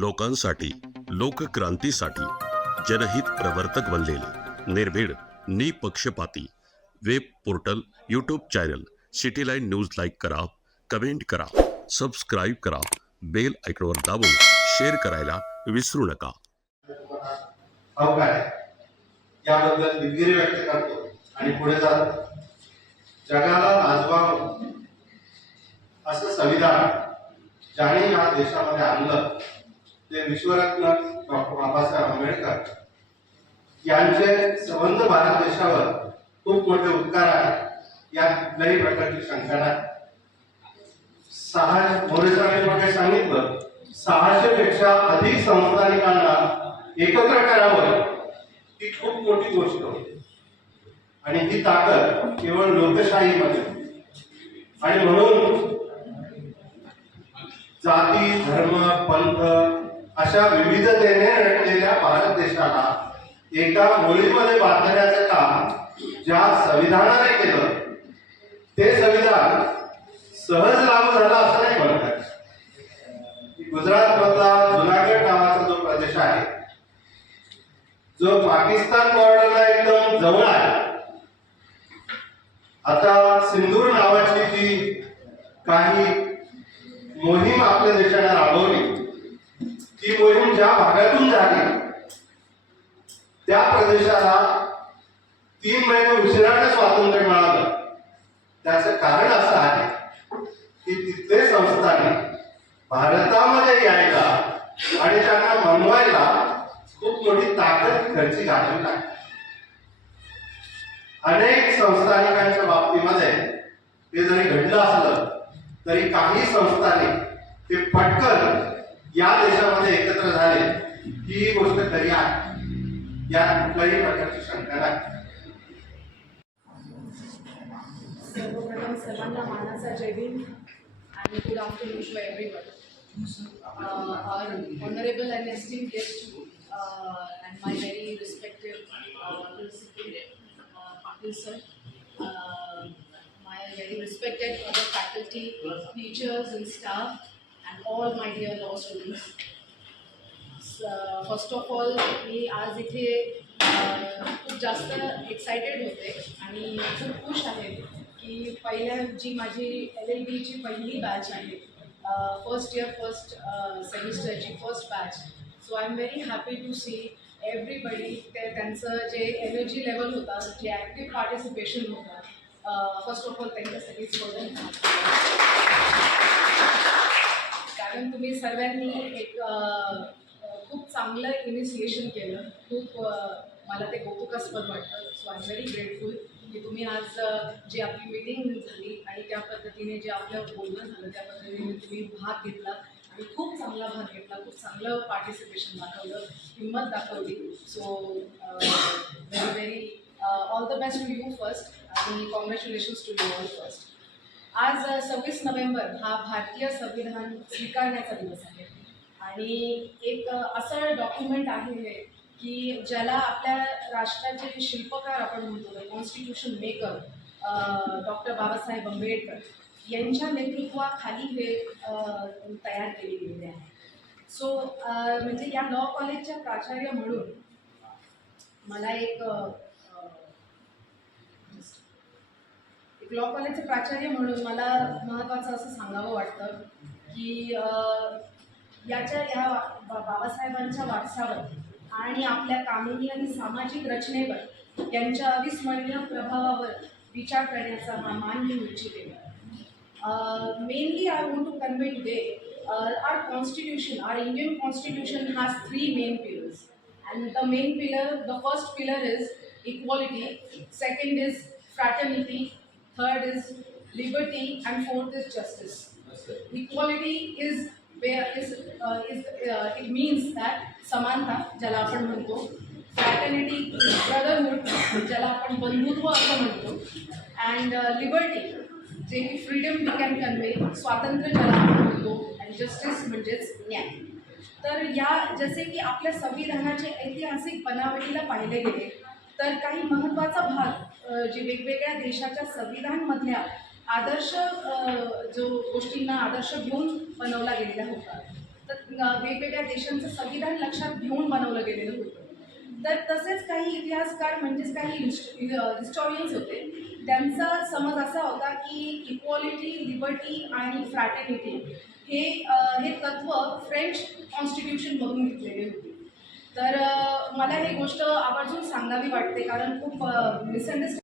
लोकांसाठी, लोकक्रांतीसाठी जनहित प्रवर्तक बनलेले निर्भीड, निपक्षपाती web portal, YouTube channel city line news like करा, कमेंट करा, सबस्क्राईब करा, बेल आयकॉनवर दाबून शेअर करायला विसरू नका. याबद्दल दिलगिरी व्यक्त करतो आणि पुढे जातो. जगाला लाजवावं असं संविधान ज्याने या देशामध्ये आणलं ते विश्वरत्न डॉक्टर बाबासाहेब आंबेडकर यांचे संबंध भारत देशावर खूप मोठे उपकार आहेत, यात कुठल्याही प्रकारची शंका नाही. मोरे साहेबांनी सांगितलं 600 पेक्षा अधिक संस्थानिकांना एकत्र करावं ही खूप मोठी गोष्ट होती आणि ही ताकद केवळ लोकशाहीमध्ये. आणि म्हणून जाती, धर्म, पंथ अशा विविधतेने नटलेल्या भारत देशाला एका मोळीमध्ये बांधण्याचं काम ज्या संविधानाने केलं ते संविधान सहज लागू झालं असं नाही म्हणतात. गुजरात मधला जुनागड नावाचा जो प्रदेश आहे, जो पाकिस्तान बॉर्डरला एकदम जवळ आहे, आता सिंदूर नावाची जी काही मोहीम आपल्या देशाने राबवली, ती मोहीम ज्या भागातून झाली त्या प्रदेशाला 3 महिने उशिराने स्वातंत्र्य मिळालं. त्याचं कारण असं आहे की तिथले संस्थानिक भारतामध्ये यायला आणि त्यांना मनवायला खूप मोठी ताकद खर्ची घालून आहे. अनेक संस्थानिकांच्या बाबतीमध्ये हे जरी घडलं असलं तरी काही संस्थानिक हे पटकन या देशामध्ये एकत्र झाले ही गोष्ट खरी आहे, यात कुठल्याही प्रकारची शंका नाही. सर्वप्रथम सर्वांना मानाचा जय Bhim and good afternoon to everyone. Our honorable and esteemed guest and my very respected Patil sir, my very respected other faculty, teachers and staff and all my dear law students. First of all मी आज इथे खूप जास्त excited होते आणि खूप खुश आहे की पहिल्या जी माझी LLBची पहिली बॅच आहे, फर्स्ट इयर फर्स्ट सेमिस्टरची first batch. So I am very happy to see everybody. त्यांचं जे एनर्जी लेवल होता, जे ॲक्टिव्ह पार्टिसिपेशन होतं, फर्स्ट ऑफ ऑल त्यांच्यासाठी स्टुडंट, कारण तुम्ही सर्वांनी एक खूप चांगलं इनिशिएशन केलं. खूप मला ते कौतुकास्पद वाटतं. So I am very grateful की तुम्ही आज जी आपली मीटिंग झाली आणि त्या पद्धतीने जे आपलं बोलणं झालं त्या पद्धतीने तुम्ही भाग घेतला आणि खूप चांगला भाग घेतला, खूप चांगलं पार्टिसिपेशन दाखवलं, हिंमत दाखवली. So very very all the best to you first आणि congratulations to you all first. आज 26 नोव्हेंबर हा भारतीय संविधान स्वीकारण्याचा दिवस आहे आणि एक असं डॉक्युमेंट आहे हे की ज्याला आपल्या राष्ट्राचे शिल्पकार आपण म्हणतो, constitution maker doctor Babasaheb Ambedkar यांच्या नेतृत्वाखाली हे तयार केले गेलेले आहे. सो म्हणजे या लॉ कॉलेजच्या प्राचार्य म्हणून मला एक लॉ कॉलेजचे प्राचार्य म्हणून मला महत्त्वाचं असं सांगावं वाटतं की या बाबासाहेबांच्या वारसावर आणि आपल्या कानूनी आणि सामाजिक रचनेवर यांच्या अविस्मरणीय प्रभावावर विचार करण्याचा हा मान मी इच्छिते. Mainly I want to convey today our constitution, our Indian constitution has 3 main pillars, and the main pillar, the first pillar is equality, second is fraternity, third is liberty, and fourth is justice. Equality is it means that समानता ज्याला आपण म्हणतो, fraternity brotherhood ज्याला आपण बंधुत्व असं म्हणतो, and liberty जे की फ्रीडम वी कॅन कन्वे, स्वातंत्र्य ज्याला आपण म्हणतो, अँड जस्टिस म्हणजेच न्याय. तर या जसे की आपल्या संविधानाचे ऐतिहासिक बनावटीला पाहिले गेले तर काही महत्त्वाचा भाग जे वेगवेगळ्या देशाच्या संविधानमधल्या आदर्श जो गोष्टींना आदर्श घेऊन बनवला गेलेला होता. तर वेगवेगळ्या देशांचं संविधान लक्षात घेऊन बनवलं गेलेलं होतं. तर तसेच काही इतिहासकार म्हणजेच काही हिस्टॉरियन्स होते, त्यांचा समज असा होता की इक्वॉलिटी, लिबर्टी आणि फ्रॅटर्निटी हे तत्त्व फ्रेंच कॉन्स्टिट्यूशनमधून घेतलेले होते. तर मला ही गोष्ट आवर्जून सांगावी वाटते, कारण खूप मिसअंडरस्टँडिंग